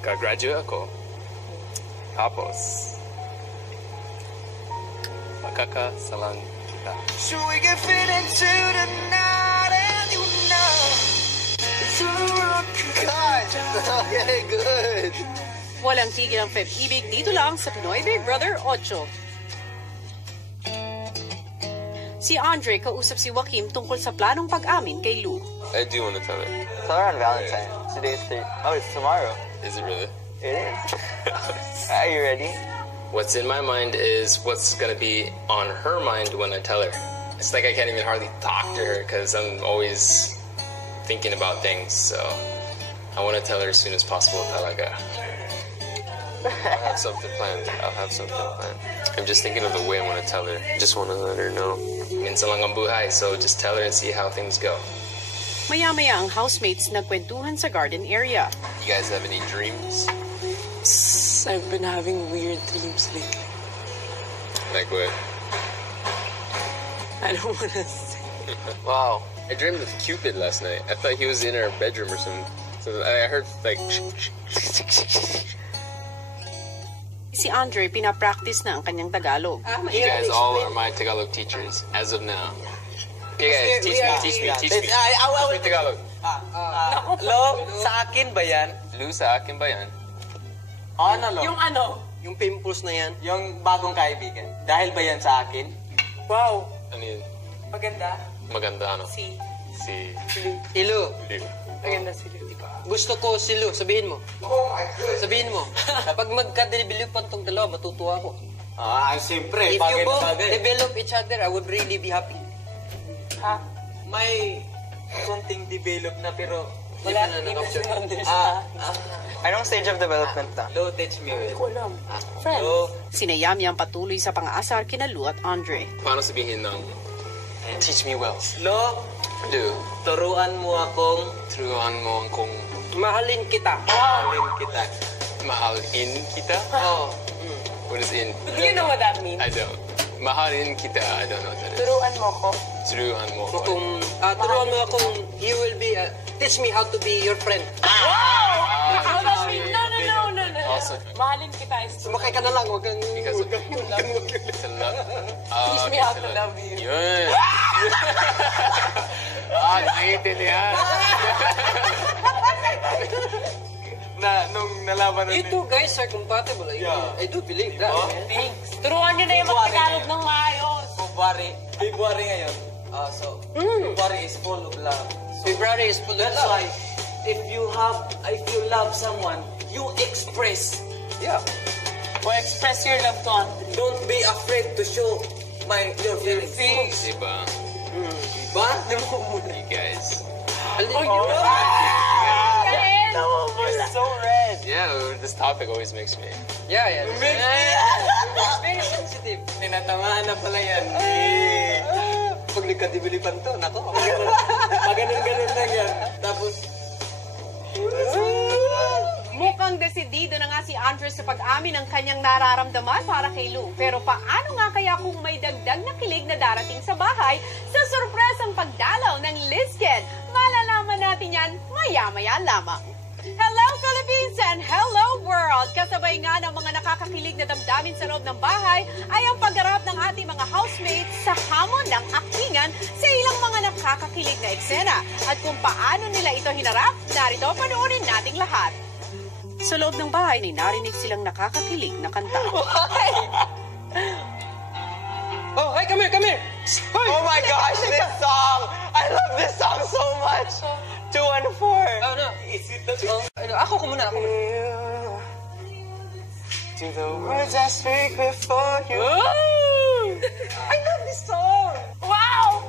Kagraduate ako. Tapos, magkakasalan kita. So we can fit into the night and you know it's a rock. God! Okay, good. Walang tigil ang Feb-ibig dito lang sa Pinoy Big Brother 8. Si Andre kausap si Joaquim tungkol sa planong pag-amin kay Lou. I do want to tell her. Tell her on Valentine's. Today's Oh, it's tomorrow. Is it really? It is. Are you ready? What's in my mind is what's going to be on her mind when I tell her. It's like I can't even hardly talk to her because I'm always thinking about things. So I want to tell her as soon as possible talaga. I'll have something planned. I'm just thinking of the way I want to tell her. Just want to let her know. Minsan lang ang buhay, so just tell her and see how things go. Maya-maya ang housemates nagkwentuhan sa garden area. You guys have any dreams? I've been having weird dreams lately. Like what? I don't want to say. Wow. I dreamed of Cupid last night. I thought he was in our bedroom or something. So I heard like... Si Andre pinapractice na ang kanyang Tagalog. You guys all are my Tagalog teachers as of now. Okay guys, teach me Tagalog. Lo, sa akin ba yan? Lu, sa akin ba yan? Ano, Lo? Yung ano? Yung pimples na yan? Yung bagong kaibigan. Dahil ba yan sa akin? Wow. Ano yun? Maganda. Maganda ano? Si Ilu. Lu. Maganda si Lou. Gusto ko si Lu. Sabihin mo. Sabihin mo. Kapag magka-develop tong dalawa, matutuwa ako. Siyempre. If you both develop each other, I would really be happy. May konting develop na pero wala na nakapsyon. Anong stage of development na? Lo, teach me. Hindi ko alam. Friends. Sinayami ang patuloy sa pang-aasar kina Lou at Andre. Paano sabihin ng teach me well? Lo, Lu, turuan mo akong turuan mo akong mahalin kita. Mahalin kita. mahalin kita? Oh. What is in? Do you know what that means? I don't. Mahalin kita, I don't know what that is. Turuan mo ko. Turuan mo ako. Turuan mo akong you will be, teach me how to be your friend. How does mean? No. Also, Mahalin kita is Sumakay ka na lang, huwag kang... because of it's a love. teach me how to love you. Yun. Naiintindihan. Nung nalaman na You two guys are compatible. I do believe that. Thanks. Turuan nyo na yung mag-Tagalog ng maayos. February ngayon. February is full of love. February is full of love. That's why, if you love someone, you express. Yeah. Or express your love to Andre. Don't be afraid to show your feelings. Diba? Diba? You guys. You're so red. Yeah, this topic always makes me. Yeah. Very sensitive. Tinatamaan na pala yan. Pag nagkadibilipan to, nako. Maganon-ganon lang yan. Tapos, Mukhang desidido na nga si Andre sa pag-amin ng kanyang nararamdaman para kay Lou. Pero paano nga kaya kung may dagdag na kilig na darating sa bahay sa sorpresang pagdalaw ng Lizken? Malalaman natin yan maya-maya lamang. Hello Philippines and hello world! Kasabay nga ng mga nakakakilig na damdamin sa loob ng bahay ay ang pagharap ng ating mga housemates sa hamon ng aktingan sa ilang mga nakakakilig na eksena. At kung paano nila ito hinarap, narito panoorin nating lahat. Sa loob ng bahay ay narinig silang nakakakilig na kanta. oh, hey, come here. Oh my gosh, this song! I love this song so much. 2 and 4. Oh no, is it the song? Ako muna. To the words I speak before you. I love this song. Wow!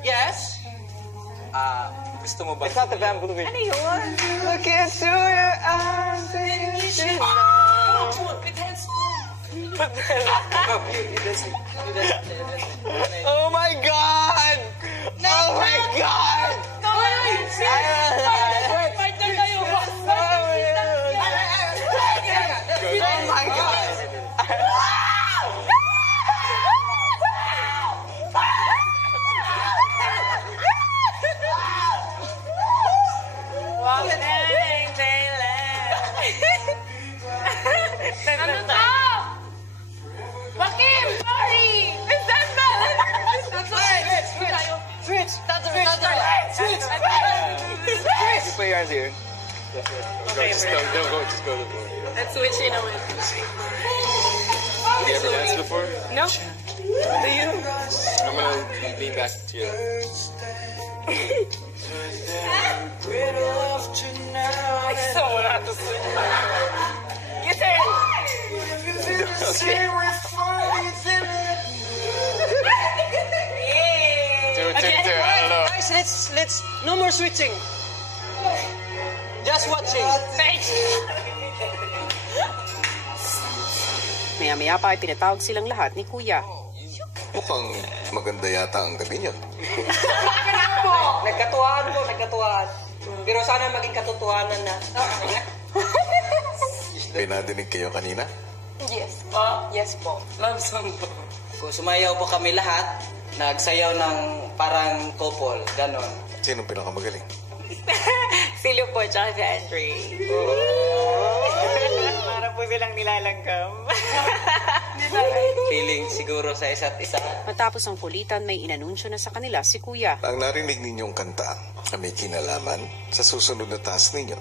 Yes. Gusto mo ba? It's not the bamboo. Ano yun? Look into your eyes and you should know. But then, oh my God! Oh my God! Partner kayo. Oh my God! Wow, dang. put your hands here. Okay, Just bro. don't go. Just go to the floor. Let's switch in a bit. You ever danced before? No? Do you? I'm gonna lean back to you. I so want to switch. You turn. Two. I don't know. Guys, let's no more switching. Just watching. Thanks. Maya-maya pa ay pinatawag silang lahat ni Kuya. Mukhang maganda yata ang gabi niyo. Nagkatuwaan. Pero sana maging katotohanan na. Pinadinig kayo kanina? Yes. Yes po. Love song po. Kung sumayaw po kami lahat, nagsayaw ng parang couple, ganon. Sinong pinakamagaling? Si Lu po, tsaka si Andre. Para po silang nilalanggam. Feeling siguro sa isa't isa. Matapos ang kulitan, may inanunsyo na sa kanila si Kuya. Ang narinig ninyong kanta na may kinalaman sa susunod na task ninyo.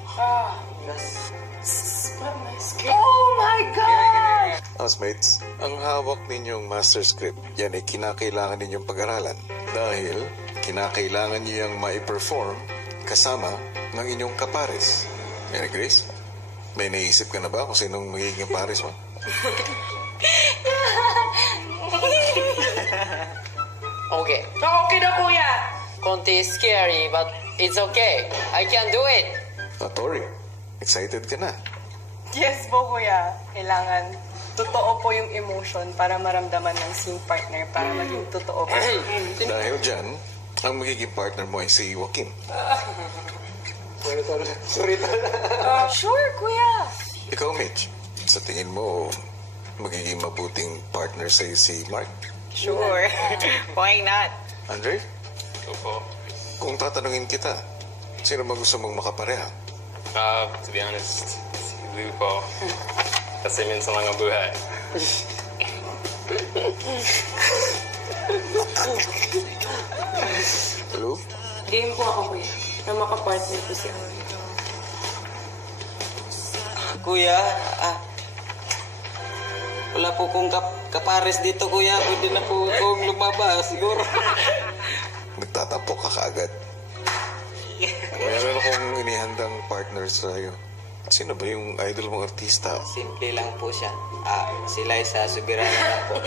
Oh my God! Housemates, ang hawak ninyong master script, yan ay kinakailangan ninyong pag-aralan. Dahil kinakailangan niyo yung ma-perform kasama ng inyong kapares. Mary Grace, may naisip ka na ba kung sinong magiging pares mo? Okay. Okay na, Kuya. Konti scary, but it's okay. I can do it. Tori, excited ka na? Yes po, Kuya. Kailangan totoo po yung emotion para maramdaman ng scene partner para maging totoo po. Dahil dyan, ang magiging partner mo ay si Joaquin. Sure, Kuya. Ikaw, Mitch, sa tingin mo, magiging mabuting partner sa'yo si Mark? Sure. Why not? Andre, Go po. kung tatanungin kita, sino ba gusto mong makapareha? To be honest, si Lu po. Kasi minsan lang ang buhay. Hello? Game po ako, Kuya. Na makapartner po si Andre. Kuya, wala po kong kapares dito, Kuya. Pwede na po kong lumabas, siguro. Nagtatampo ka kaagad. Meron akong inihandang partner sa'yo. Sino ba yung idol mong artista? Simple lang po siya. Si Liza Subirana lang po.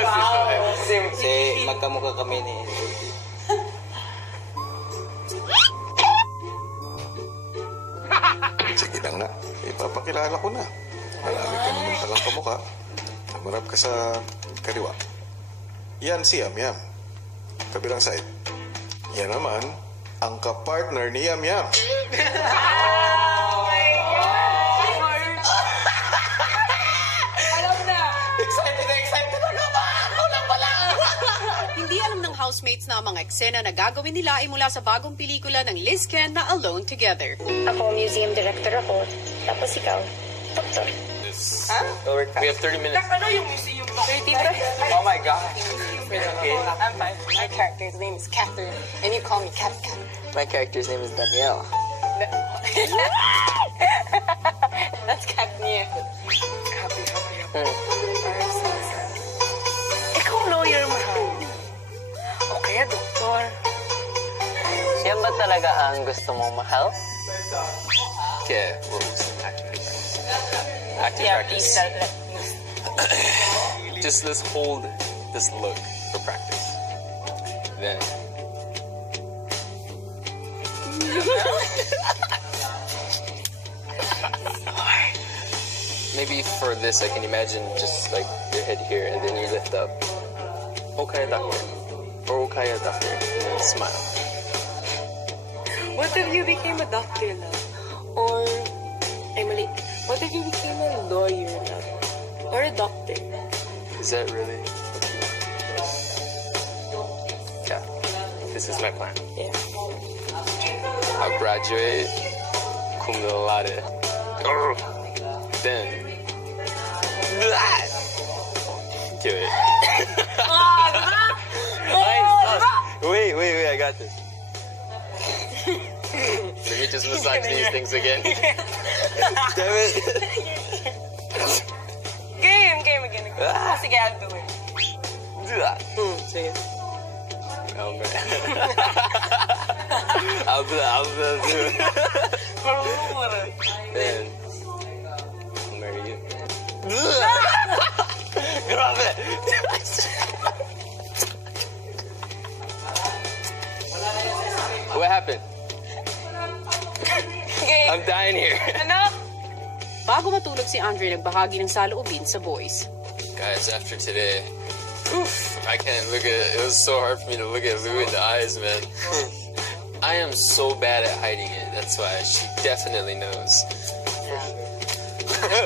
Wow! Kasi magkamukha kami ni Sige lang na. Ipapakilala ko na. Marami ka naman palang kamukha. Marap ka sa kaliwa. Yan si Yam Yam. Kabilang side. Yan naman, ang kapartner ni Yam Yam. Hindi alam ng housemates na ang mga eksena na gagawin nila ay mula sa bagong pelikula ng Liz Ken na Alone Together. Ako, museum director ako. Tapos ikaw, doktor. We have 30 minutes. Ano yung museum ko? 30 Oh my God. I'm fine. My character's name is Catherine, and you call me Cat Cat. My character's name is Danielle. That's Katniss. Happy. Ikaw lawyer, mahal. O kaya doktor. Yan ba talaga ang gusto mong mahal? Okay, well, some acting practice. Acting Yeah, practice. please tell them. Just let's hold this look for practice. Then. Maybe for this, I can imagine just like your head here, and then you lift up. Okay, doctor. Or okay, doctor. And then smile. What if you became a doctor, love? Or, Emily, what if you became a lawyer, love? Or a doctor? Is that really what you want? Yeah. This is my plan. Yeah. I'll graduate cum laude. Then do it. Wait, I got this. Let me just massage these things again. Damn it. Game again. Sige, I'll do it. Sige. Oh, man. I'll do it. Then, I'll marry you. Grabe. What happened? Game. I'm dying here. Ano? Bago matulog si Andre, nagbahagi ng saloobin sa boys. Guys, after today, I can't look at it. It was so hard for me to look at Lou in the eyes, man. I am so bad at hiding it. That's why she definitely knows.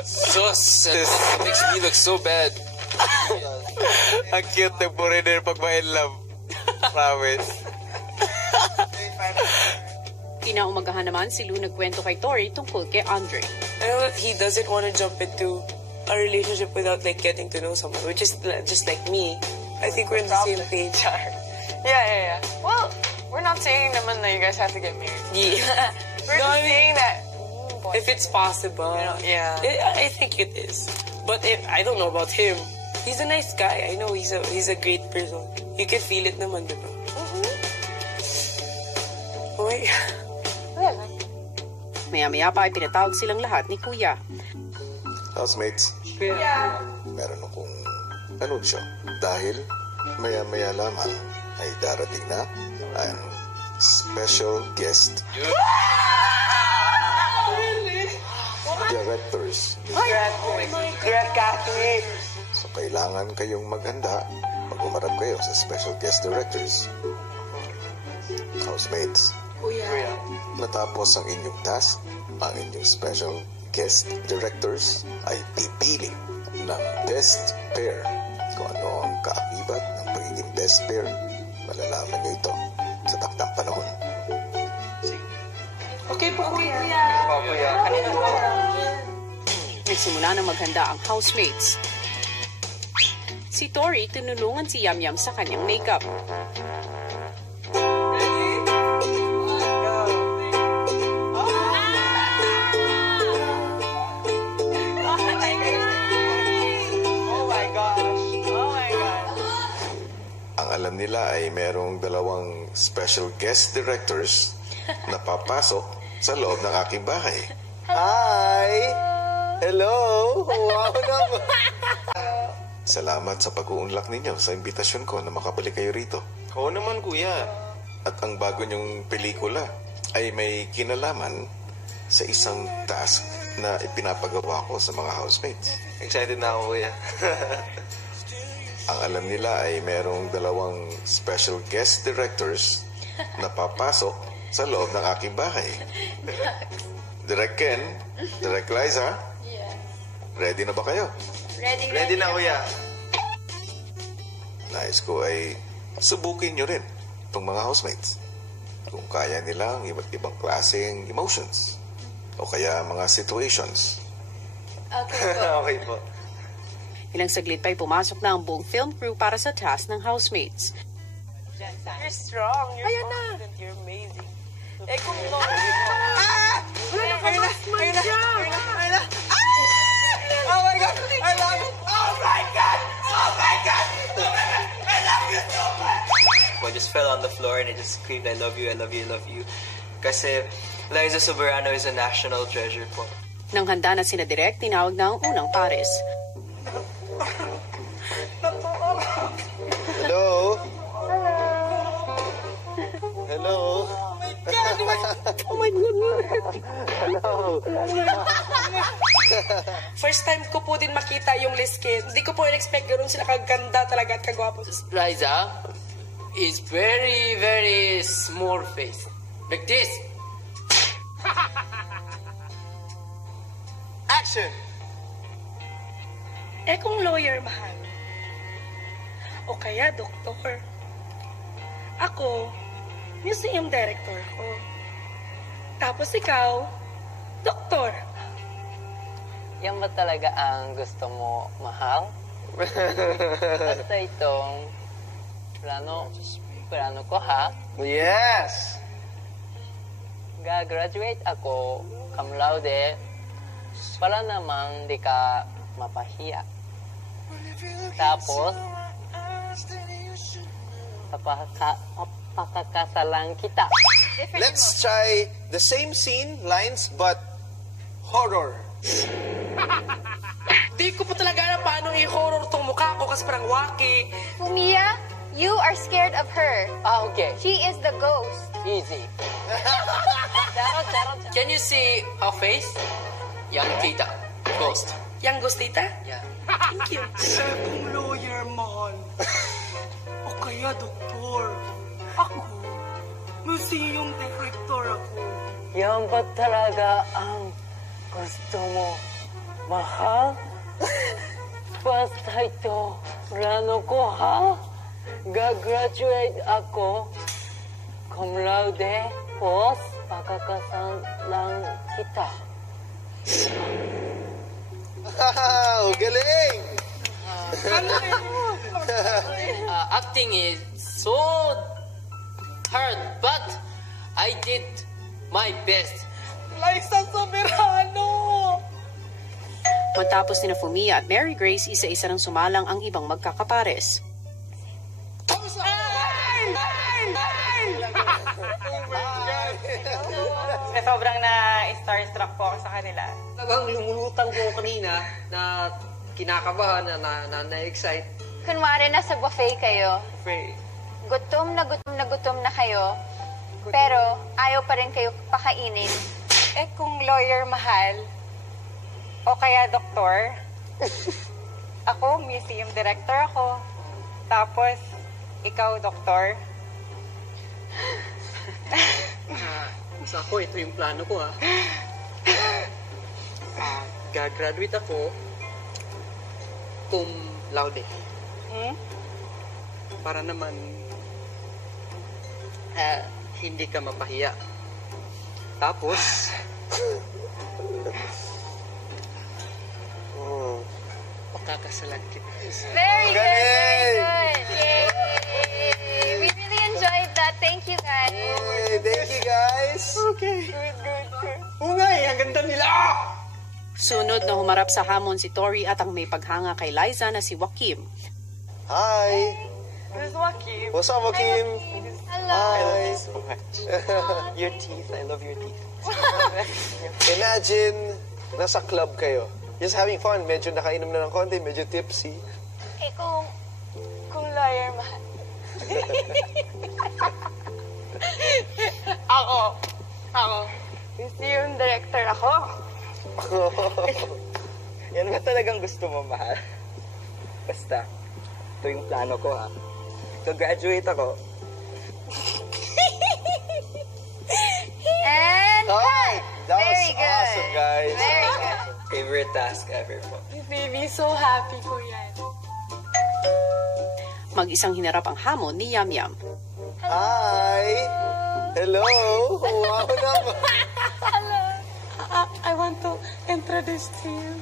Sus, it makes me look so bad. Ang cute ng foreigner pag ma-in love. Promise. Kinaumagahan naman si Lou nagkwento kay Tori tungkol kay Andre. I know that he doesn't want to jump into a relationship without like getting to know someone, which is just like me. I think we're on the same page. Yeah. Well, we're not saying naman that you guys have to get married. Yeah. We're No, just I mean, saying that. if it's possible. Yeah. I think it is. But I don't know about him. He's a nice guy. I know he's a great person. You can feel it naman, diba? Oh my God. Maya-maya pa ay pinatawag silang lahat ni Kuya. Housemates, meron akong anunsyo. Dahil maya-maya lamang ay darating na ang special guest directors. Direct Cathy. So kailangan kayong maghanda pag umarap kayo sa special guest directors. Housemates, matapos ang inyong task, ang inyong special guest directors ay pipili ng best pair. Kung ano ang kaakibat ng pagiging best pair, malalaman nyo ito sa takdang panahon. Okay po, Kuya. Kuya. Kanina po. Nagsimula na maghanda ang housemates. Si Tori tinulungan si Yam sa kanyang makeup. Alam nila ay merong dalawang special guest directors na papasok sa loob ng aking bahay. Hi! Hello! Wow naman! Salamat sa pag-uunlak ninyo sa imbitasyon ko na makabalik kayo rito. Oo naman, kuya. At ang bago niyong pelikula ay may kinalaman sa isang task na ipinapagawa ko sa mga housemates. Excited na ako, kuya. Ang alam nila ay merong dalawang special guest directors na papasok sa loob ng aking bahay. Direk Ken, Direk Liza, ready na ba kayo? Ready na, kuya. Nais ko ay subukin nyo rin itong mga housemates. Kung kaya nila ang iba't ibang klaseng emotions o kaya mga situations. Okay po. Ilang saglit pa'y pumasok na ang buong film crew para sa task ng housemates. You're strong. You're confident. You're amazing. Eh kung no. Ayun na. Oh my God! I love it! Oh my God! Oh my God! I love you so much! I just fell on the floor and I just screamed, I love you, I love you, I love you. Kasi Liza Soberano is a national treasure po. Nang handa na sina Direk, tinawag na ang unang pares. Hello? Hello? Oh my goodness! Hello? First time ko po din makita yung Liskin. Hindi ko po in-expect ganoon sila kaganda talaga at kagwapo. Liza is very, very small face. Like this. Action! Eh kung lawyer, mahal. O kaya doktor. Ako, museum director ko. Tapos ikaw, doktor. Yan ba talaga ang gusto mo, mahal? Basta itong plano ko, ha? Yes! Gagraduate ako, cum laude, para naman di ka mapahiya. Tapos, pakakasalan kita. Let's try the same scene, lines, but horror. Di ko pa talaga alam paano i-horror tong mukha ko kasi parang waki. Fumiya, you are scared of her. Ah, okay. She is the ghost. Easy. Can you see her face? Young Tita. Ghost. Yang gustita? Yeah. Thank you. Kung lawyer, mahal. O kaya doktor. Ako, museum director ako. Yan ba talaga ang gusto mo, mahal? Basta ito, plano ko, ha? Gagraduate ako, cum laude, pos, pakakasalan kita. Wow, galing! Acting is so hard, but I did my best. Like sa Soberano! Matapos ni Fumiya at Mary Grace, isa-isa nang sumalang ang ibang magkakapares. Sobrang na-starstruck po ako sa kanila. Talagang lumulutang po kanina na kinakabahan, na-excite. Kunwari, nasa buffet kayo. Gutom na kayo. Pero ayaw pa rin kayo pakainin. Eh kung lawyer mahal, o kaya doktor, ako, museum director ako. Tapos, ikaw, doktor. Sa ako, ito yung plano ko, ha. Gagraduate ako cum laude. Para naman hindi ka mapahiya. Tapos pakakasalan kita. Very good, very good. Yay! We really enjoyed that. Thank you, guys. Hey, thank you, guys. Okay. Good. Oo nga ang ganda nila. Sunod na humarap sa hamon si Tori at ang may paghanga kay Liza na si Joaquim. Hi. This is Joaquim. What's up, Joaquim? Hello. Hi. So much. Your teeth, I love your teeth. Imagine, nasa club kayo. Just having fun. Medyo nakainom na ng konti, medyo tipsy. Eh, kung lawyer mahal. Ako. Museum director ako. Yan ba talagang gusto mo, mahal? Basta, ito yung plano ko, ha. Gagraduate ako. And Hi! That was very good. awesome, guys. Very good. Favorite task ever po. Baby, so happy ko yan. Mag-isang hinarap ang hamon ni Yam Yam. Hi! Hello! Wow naman! Hello. I want to introduce to you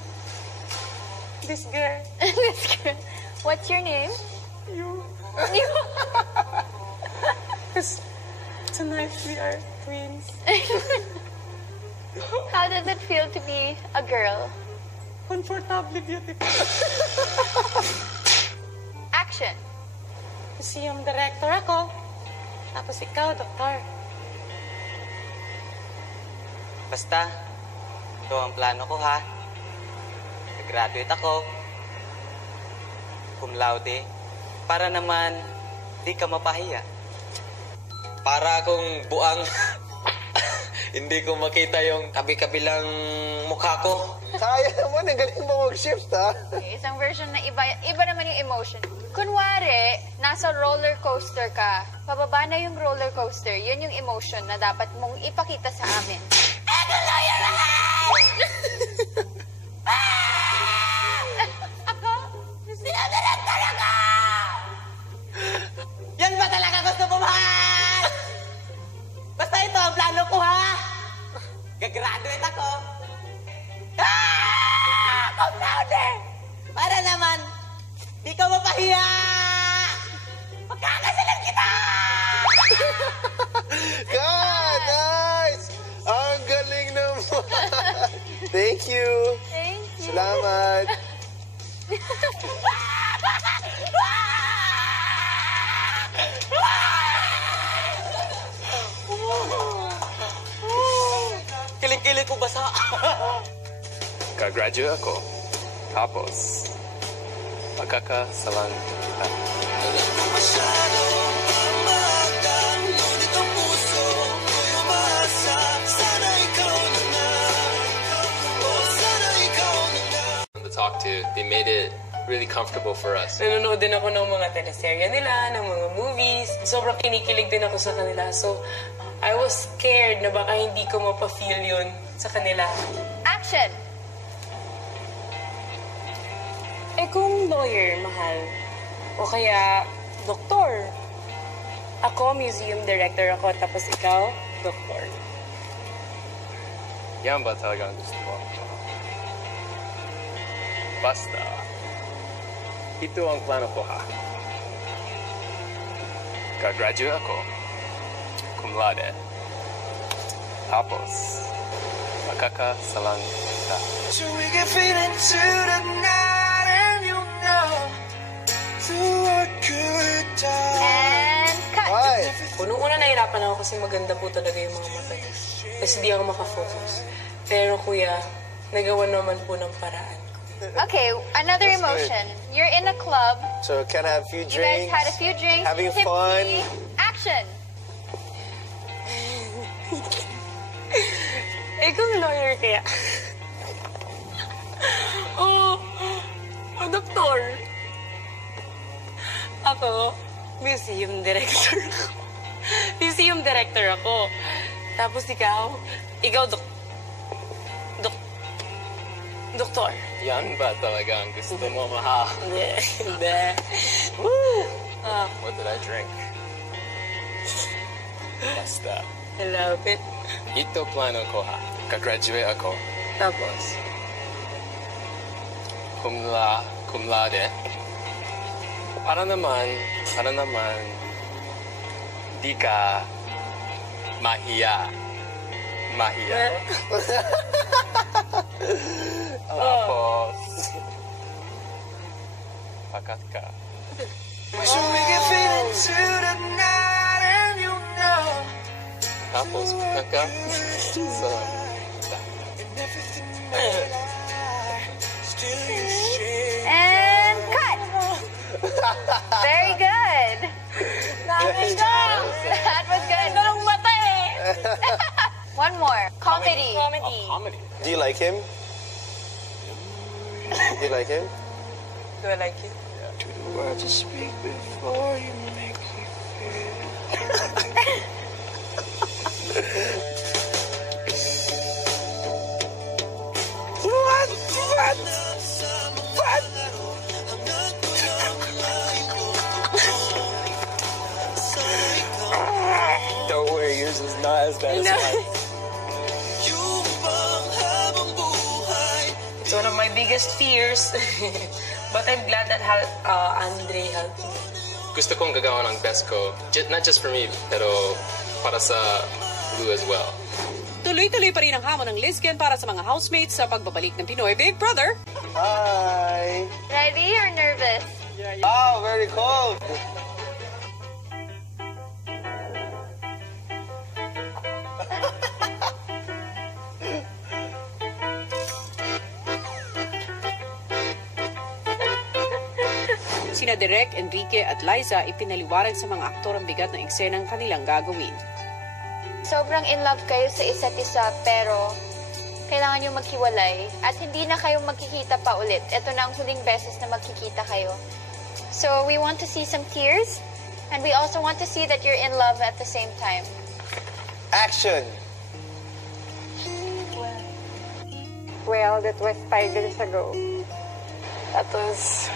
this girl. This girl. What's your name? You. Because tonight we are twins. How does it feel to be a girl? Comfortably beautiful. Action. Museum director ako. Tapos ikaw, doktor. Basta, ito ang plano ko, ha. Nag-graduate ako. Cum laude. Para naman, di ka mapahiya. Para akong buang hindi ko makita yung kabi-kabilang mukha ko. Kaya naman, ang galing mo mag-shift, ha? Okay, isang version na iba naman yung emotion. Kunwari, nasa roller coaster ka. Pababa na yung roller coaster. Yun yung emotion na dapat mong ipakita sa amin. Yan ba talaga gusto mo, mahal? Basta ito ang plano ko, ha? Gagraduate ako. Cum laude! Para naman, di ka mapahiya! Magkakasalan kita! God, nice! Thank you. Thank you. Salamat. Kilig-kilig ko basa. Gagraduate ako. Tapos, magkakasalan kita. To talk to, they made it really comfortable for us. Nanonood din ako ng mga teleserye nila, ng mga movies. Sobrang kinikilig din ako sa kanila. So, I was scared na baka hindi ko mapa-feel yun sa kanila. Action! Eh kung lawyer, mahal, o kaya doktor. Ako, museum director ako, tapos ikaw, doktor. Yan ba talaga ang gusto mo? Basta, ito ang plano ko ha. Gagraduate ako, cum laude. Tapos, magkakasalan kita. So we can feel into the night and you know through a good time. And cut! Why? Unang-una nahirapan ako kasi maganda po talaga yung mga mata niya. Kasi hindi ako makafocus. Pero kuya, nagawa naman po ng paraan. Okay, another That's emotion. You're in a club. So can I have a few You drinks? guys had a few drinks. Having tipsy. fun. Action! Eh kung lawyer kaya? Oh, doktor. Ako, museum director ako. Museum director ako. Tapos ikaw doktor. Yan ba talaga ang gusto mo, mahal? Hindi. Woo! What did I drink? Basta. I love it. Ito plano ko ha. Gagraduate ako. Tapos? Cum laude. Para naman, di ka mahiya. Tapos, pakat ka. So we can feel into the night and you know. Tapos, magkakasalan kita. And cut! Very good! That was good. One more. Comedy. Comedy. Do you like him? Do you like him? Do I like you? To the words to speak before you make me feel. What? Don't worry, yours is not as bad as mine. It's one of my biggest fears. But I'm glad that Andre helped me. Gusto kong gagawa ng best ko, not just for me, pero para sa Lou as well. Tuloy-tuloy pa rin ang hamon ng Lizken para sa mga housemates sa pagbabalik ng Pinoy Big Brother. Hi. Ready or nervous? Oh, very cold. Sina Derek, Enrique at Liza ipinaliwanag sa mga aktor ang bigat ng eksenang kanilang gagawin. Sobrang in love kayo sa isa't isa, pero kailangan nyo maghiwalay at hindi na kayo magkikita pa ulit. Ito na ang huling beses na magkikita kayo. So we want to see some tears, and we also want to see that you're in love at the same time. Action. Well, that was 5 years ago. That was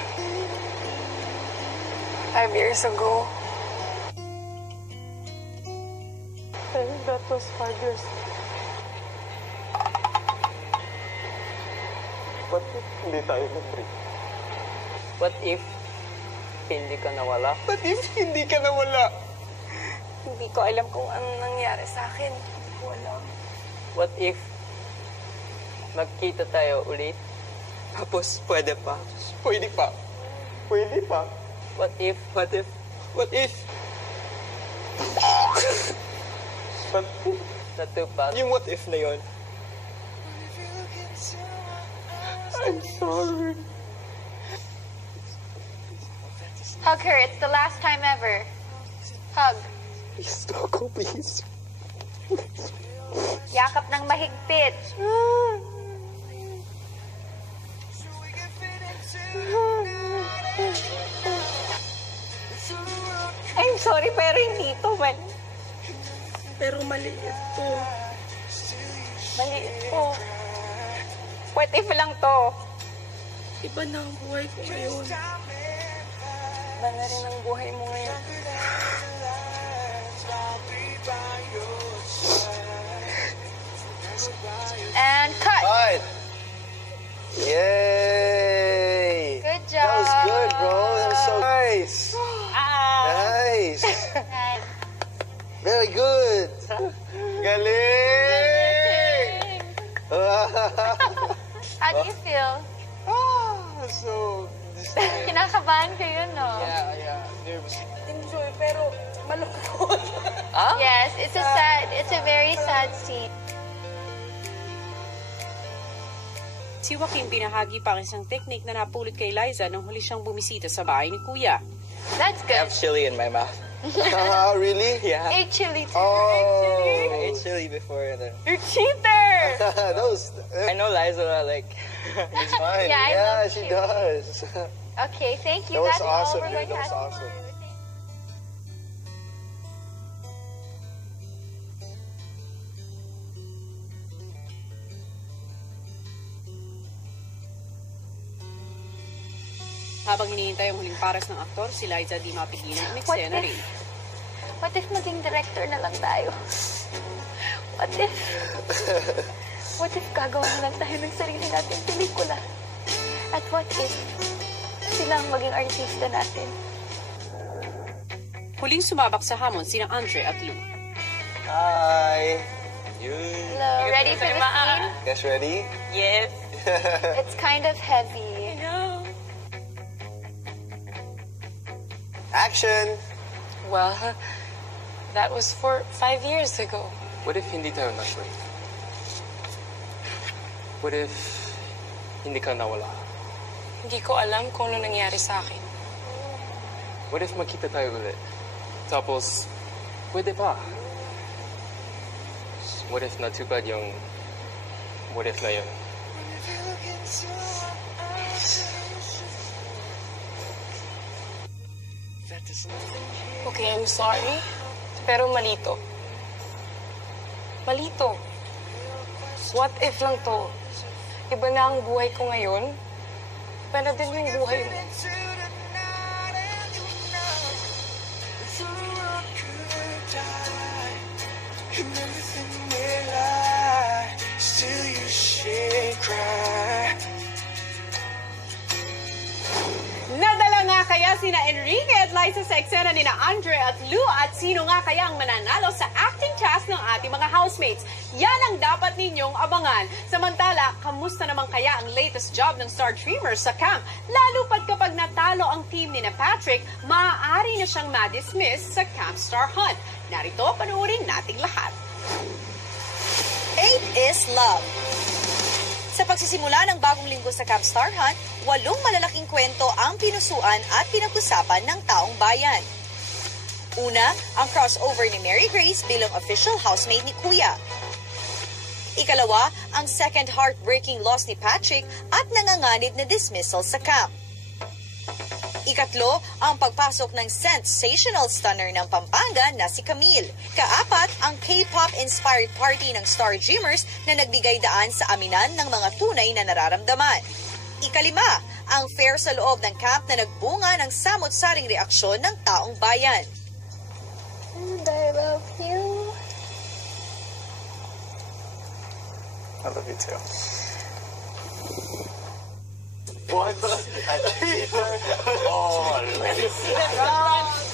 5 years ago. That was 5 years. Ba't hindi tayo mag-break? What if hindi ka nawala? Ba't if hindi ka nawala? Hindi ko alam kung anong nangyari sa akin. Hindi ko alam. What if magkita tayo ulit? Tapos, pwede pa. Pwede pa. Pwede pa. What if? What if? What if? What if? Natupad. Yung what if na yun. I'm sorry. Hug her. It's the last time ever. Hug. Please, Coco, please. Yakap ng mahigpit. I'm sorry, pero hindi to man. Pero maliit to. Maliit to. What if lang to? Iba na ang buhay ko ngayon. Iba na rin ang buhay mo ngayon. And cut. Cut. Yay. Good job. That was good, bro. That was so nice. Nice. Very good. Galing. How do you feel? So Kinakabahan kayo, no? yeah. Nervous. Enjoy, pero malungkot. Yes, it's a very sad scene. Si Joaquin binahagi pa ang isang technique na napulot kay Liza nung huli siyang bumisita sa bahay ni Kuya. That's I good. have chili in my mouth. Really? Yeah. Ate chili too. I ate chili before and then... You're cheater! I know Liza, like... It's fine. Yeah, I love she chili. does. Okay, thank you. That was That's awesome, all we're dude. going That to was ask awesome. you. Habang hinihintay ang huling paras ng aktor, si Liza di mapigilan umeksena rin. What if maging director na lang tayo? What if gagawa na lang tayo ng sarili natin pelikula? At what if sila ang maging artista natin? Huling sumabak sa hamon sina Andre at Lou. Hi. Hello, ready for the scene? Guys ready? Yes. It's kind of heavy. I know. Action. Well, that was 5 years ago. What if hindi tayo nag-break? What if hindi ka nawala? Hindi ko alam kung ano nangyari sa akin. What if magkita tayo ulit? Tapos, pwede pa. What if natupad yung what if na yun? Okay, I'm sorry. Pero malito. Malito. What if lang to? Iba na ang buhay ko ngayon. Iba na din yung buhay mo. Nadala nga kaya sina Enrique at Liza sa eksena nina Andre at Lou at sino nga kaya ang mananalo sa acting task ng ating mga housemates? Yan ang dapat ninyong abangan. Samantala, kamusta naman kaya ang latest job ng Star Dreamers sa camp? Lalo pat kapag natalo ang team ni Patrick, maaari na siyang ma-dismiss sa Camp Star Hunt. Narito, panuorin nating lahat. 8 is Love. Sa pagsisimula ng bagong linggo sa Camp Star Hunt, 8 malalaking kwento ang pinusuan at pinag-usapan ng taong bayan. Una, ang crossover ni Mary Grace bilang official housemate ni Kuya. Ikalawa, ang second heartbreaking loss ni Patrick at nanganganib na dismissal sa camp. Ikatlo, ang pagpasok ng sensational stunner ng Pampanga na si Camille. Kaapat, ang K-pop-inspired party ng Star Dreamers na nagbigay daan sa aminan ng mga tunay na nararamdaman. Ikalima, ang fair sa loob ng camp na nagbunga ng samot-saring reaksyon ng taong bayan. And I love you. I love you too. What? Oh,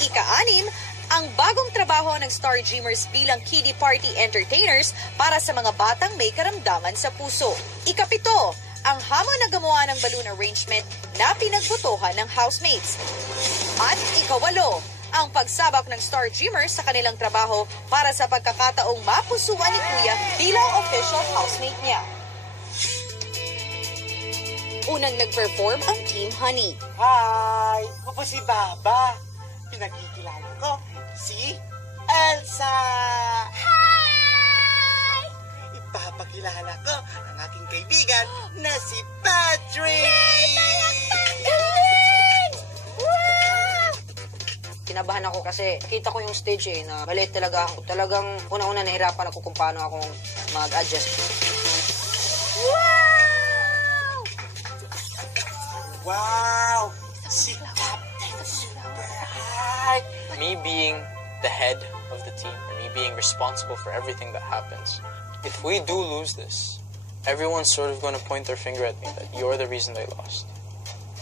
Ika-6, ang bagong trabaho ng Star Dreamers bilang kiddie party entertainers para sa mga batang may karamdaman sa puso. Ikapito, ang hamon na gumawa ng balloon arrangement na pinagbotohan ng housemates. At ikawalo, ang pagsabak ng Star Dreamers sa kanilang trabaho para sa pagkakataong mapusuan ni Kuya bilang official housemate niya. Unang nag-perform ang Team Honey. Hi! Ako po si Baba. Pinagkikilala ko si Elsa! Hi! Ipapakilala ko ang aking kaibigan na si Patrick! Kinabahan ako kasi kita ko yung stage na maliit talaga ako. Talagang una-una nahirapan ako kung paano akong mag-adjust. Wow! Si Captain Superheart! Me being the head of the team, or me being responsible for everything that happens, if we do lose this, everyone's sort of going to point their finger at me that you're the reason they lost.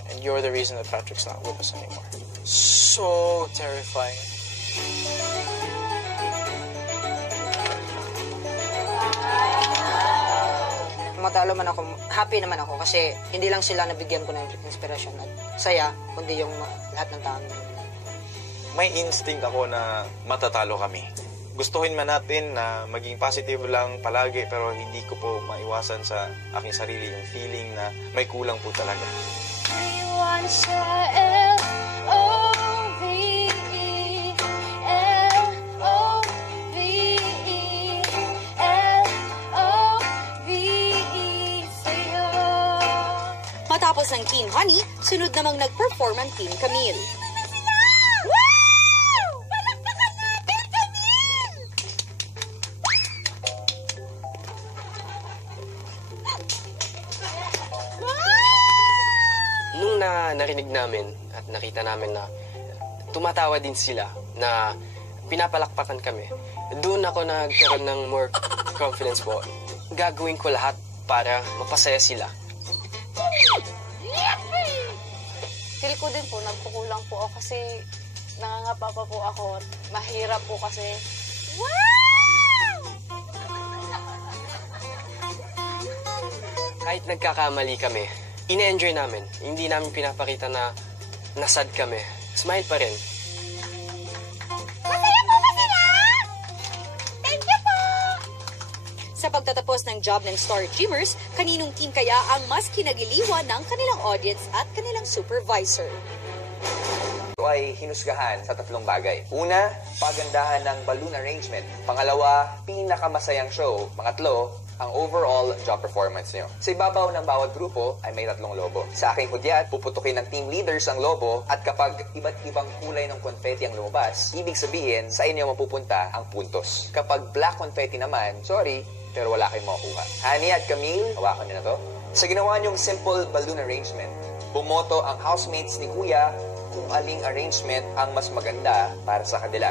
And you're the reason that Patrick's not with us anymore. So terrifying. Matalo man ako, happy naman ako kasi hindi lang sila nabigyan ko ng inspirasyon at saya, kundi yung lahat ng tao. May instinct ako na matatalo kami. Gustuhin man natin na maging positive lang palagi pero hindi ko po maiwasan sa aking sarili yung feeling na may kulang po talaga. Matapos ang Team Honey, sunod namang nag-perform ang Team Camille. Nung narinig namin at nakita namin na tumatawa din sila, na pinapalakpakan kami, doon ako nagkaroon ng more confidence po. Gagawin ko lahat para mapasaya sila. Feel ko din po, nagkukulang po ako kasi nangangapa pa po ako. Mahirap po kasi. Kahit nagkakamali kami, ine-enjoy namin. Hindi namin pinapakita na nasad kami. Smile pa rin. Masaya po ba sila? Thank you po! Sa pagtatapos ng job ng Star Dreamers, kaninong team kaya ang mas kinagiliwan ng kanilang audience at kanilang supervisor? Ito ay hinusgahan sa tatlong bagay. Una, pagandahan ng balloon arrangement. Pangalawa, pinakamasayang show. Pangatlo, ang overall job performance nyo. Sa ibabaw ng bawat grupo ay may tatlong lobo. Sa aking hudyat, puputukin ng team leaders ang lobo at kapag iba't ibang kulay ng confetti ang lumabas, ibig sabihin sa inyo mapupunta ang puntos. Kapag black confetti naman, sorry, pero wala kayong makukuha. Honey at Camille, hawakan nyo na to. Sa ginawa nyong simple balloon arrangement, bumoto ang housemates ni Kuya kung aling arrangement ang mas maganda para sa kanila.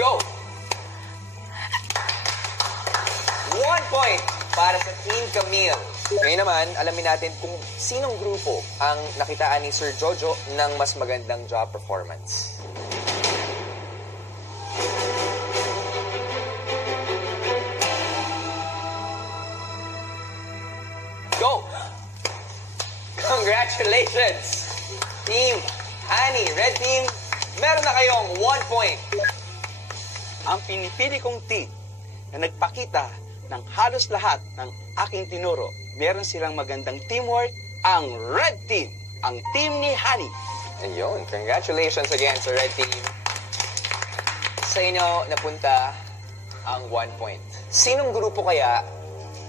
Go! 1 point para sa Team Camille. Ngayon naman, alamin natin kung sinong grupo ang nakitaan ni Sir Jojo ng mas magandang job performance. Go! Congratulations! Team Honey, Red Team, meron na kayong 1 point. Ang pinipili kong team na nagpakita ng halos lahat ng aking tinuro. Meron silang magandang teamwork, ang Red Team, ang team ni Honey. Ayun, congratulations again sa Red Team. Sa inyo napunta ang 1 point. Sinong grupo kaya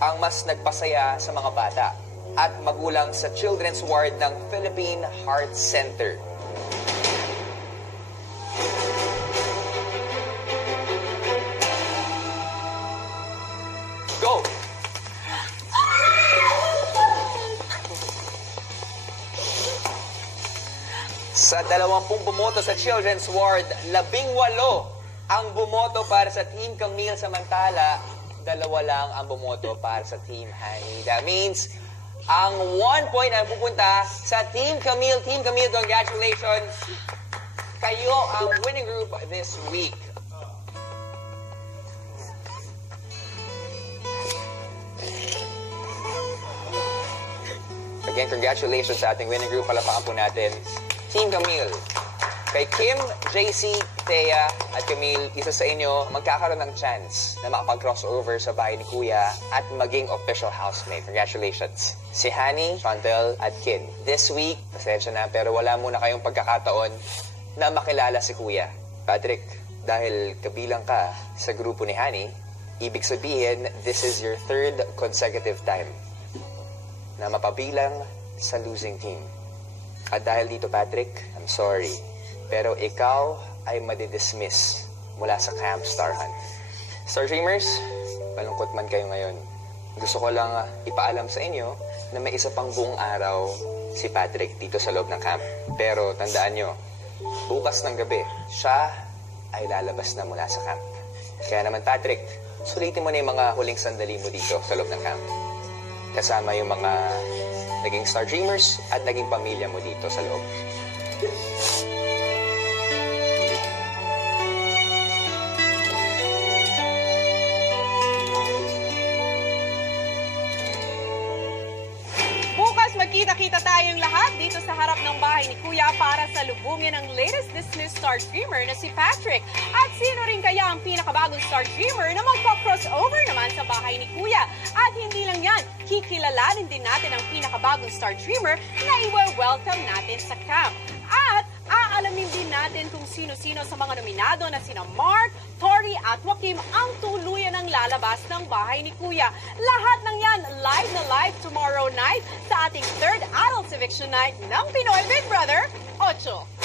ang mas nagpasaya sa mga bata at magulang sa Children's Ward ng Philippine Heart Center? Go! Sa 20 bumoto sa Children's Ward, 18 ang bumoto para sa Team Camille, samantala 2 lang ang bumoto para sa Team Honey. That means Ang 1 point ay pupunta sa Team Camille. Team Camille, congratulations. Kayo ang winning group this week. Again, congratulations sa ating winning group. Palapakan po natin. Team Camille. Kay Kim, JC, Thea, at Camille, isa sa inyo magkakaroon ng chance na makapag-crossover sa bahay ni Kuya at maging official housemate. Congratulations. Si Hani, Chantel, at Kin. This week, pasensya na, pero wala muna kayong pagkakataon na makilala si Kuya. Patrick, dahil kabilang ka sa grupo ni Hani, ibig sabihin, this is your 3rd consecutive time na mapabilang sa losing team. At dahil dito, Patrick, I'm sorry, pero ikaw ay madidismiss mula sa Camp Star Hunt. Star Dreamers, malungkot man kayo ngayon. Gusto ko lang ipaalam sa inyo na may isa pang buong araw si Patrick dito sa loob ng camp. Pero tandaan nyo, bukas ng gabi, siya ay lalabas na mula sa camp. Kaya naman, Patrick, sulitin mo na yung mga huling sandali mo dito sa loob ng camp. Kasama yung mga naging Star Dreamers at naging pamilya mo dito sa loob. Magkita-kita tayong lahat dito sa harap ng bahay ni Kuya para salubungin ang latest dismissed Star Dreamer na si Patrick. At sino rin kaya ang pinakabagong Star Dreamer na magpa-crossover naman sa bahay ni Kuya? At hindi lang yan, kikilalanin din natin ang pinakabagong Star Dreamer na i-welcome natin sa camp. At aalamin din natin kung sino-sino sa mga nominado na sina Mark, Tori at Joaquim ang tuluyan ng lalabas ng bahay ni Kuya. Lahat ng yan live na live tomorrow night sa ating 3rd Adults Eviction Night ng Pinoy Big Brother 8.